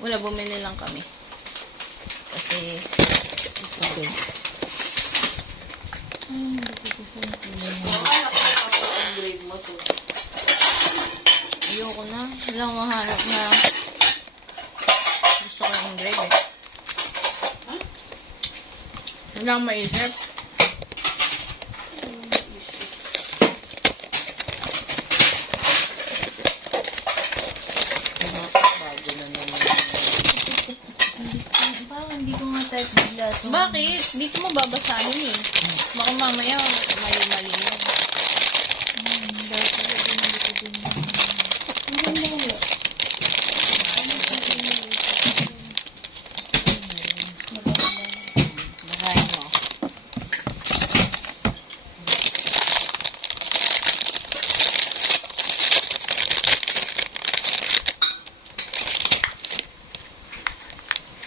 Wala, bumili lang kami. Kasi, Okay. ayoko na. Wala akong mahanap na gusto ko yung grade eh. Wala akong maisip. Bago na naman. Parang hindi ko nga type bigla to. Bakit? Di ko mababasahin eh. Baka mamaya mali-mali yun. Dahil pala binili ko din. Ang ganda mo. Nakain mo.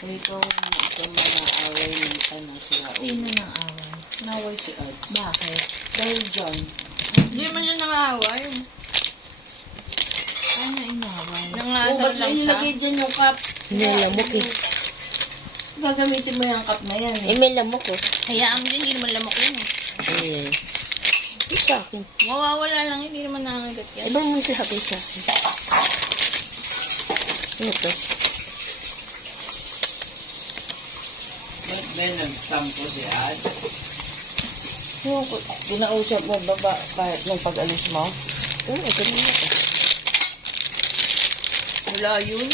Ito mga away ng tanong sila. Sino nang away? Naway si Ads. Bakit? Dahil dyan, Hindi man siya nangaaway. Ano inaway? Nangasal ba't lang may siya. nilagay dyan yung cup? Nilamok eh. Gagamitin mo yung cup na yan Eh, may lamok oh. Hayaan mo din, hindi naman lamok yun eh. Eh. Ito sa akin. Mawawala lang, hindi naman nangagat Eh, yan. ba mo sabi sa akin? Ano to? Ba't may nagtampo si Ads? Yung kinausap mo ba kahit nung pag-alis mo? Oo, ganun na to. Wala yun.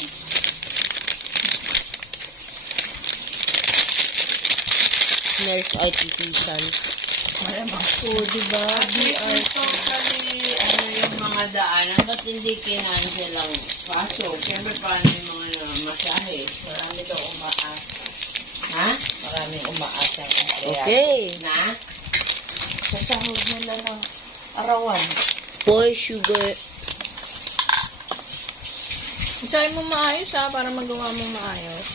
Smells artificial. Malamang. Oo, diba? Totally, ano yung mga daanan, ba't hindi kinansel ang paso? Siyempre, paano yung mga masahe? Marami daw umaasa. Ha? Maraming umaasa. Okay. Na? Sa sahod nila ng arawan. Boy, sugar. Isahin mo maayos ha, para magawa mong maayos.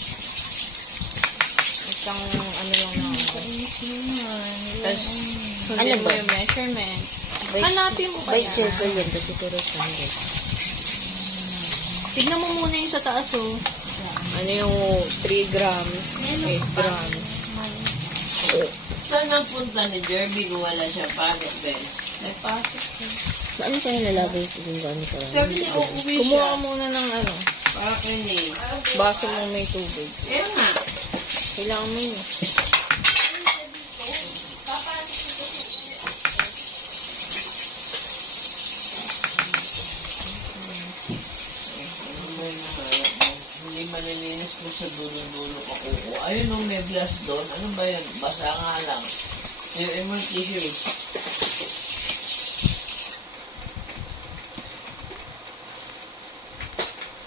Isang ano lang na. Tapos, sundin Ano mo ba? yung measurement. By- Hanapin mo By kaya. circle yan. Kasi turo sa hindi. Tignan mo muna yung sa taas oh. Ano yung 3 grams, 8 grams. Saan ang punta ni Derby kung wala siya pasok, Ben? May pasok siya. Saan tayo nalagay ito kung gano'n ka? Sabi niya, uuwi Kumuha siya. ka muna ng ano, Bakit eh? baso mo may tubig. Kaya nga. Kailangan mo yun. Hindi malilinis po sa dulo-dulo ko. Ayun o, may blast doon. Ano ba yun? Basa nga lang. Yung mo tissue.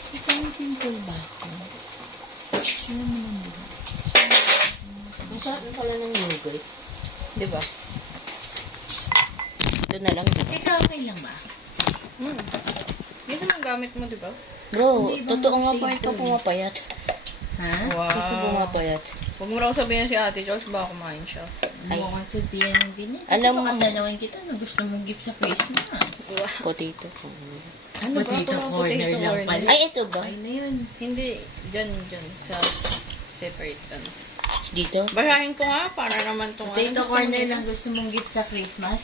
Ito ang simple ba? Ano mo naman ba? Masarap pala ng yogurt. Di ba? Ito na lang. Diba? Ikaw okay lang ba? Yun naman gamit mo, di ba? Bro, Hindi ba totoo nga safe ba ito to? pumapayat? Ha? Ito pumapayat. Huwag mo raw sabihin si Ate Charles, baka kumain siya. Ay. Mo kang sabihan ng ganyan. Kasi Alam mo- baka dalawin kita na gusto mong gift sa Christmas. Potato. Ano ba Potato ito? corner lang pala. Ay, ito ba? Ay na yun. Hindi, dyan, sa separate ano. Dito? Basahin ko nga, para naman itong Potato corner lang gusto mong gift sa Christmas.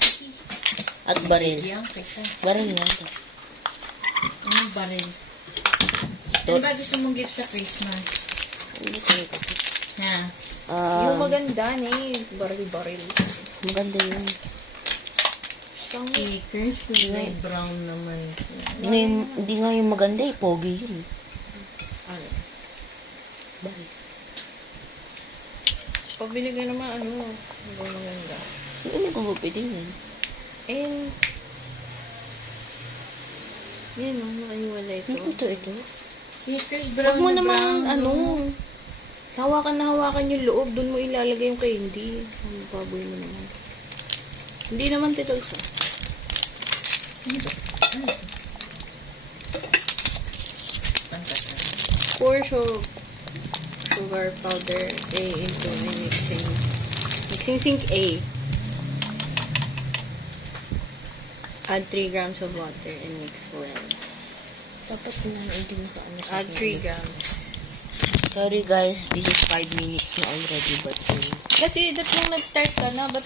At baril. Bigyan kita. Baril nga ito. Ano baril? Ito. Ano ba gusto mong gift sa Christmas? Ha? Yung maganda ni baril-baril. Maganda yun. Acres, kulay brown naman. Hindi nga yung maganda eh. Pogi yun. Ano? Baril. Pabili ka naman, ano, hindi maganda. Ano ko pwede yun? And, yan o, nakaiwala ito. Ito. Acres, Huwag brown mo na naman, brown. ano, hawakan na hawakan yung loob, doon mo ilalagay yung candy. Ang baboy mo naman. Hindi naman tito isa. Pangkasa. Pour sugar powder A into a mixing sink A. Add 3 grams of water and mix well. Dapat na hindi mo sa ano. Add 3 grams. Sorry guys, this is 5 minutes na already but Kasi that nung nag-start ka na, ba't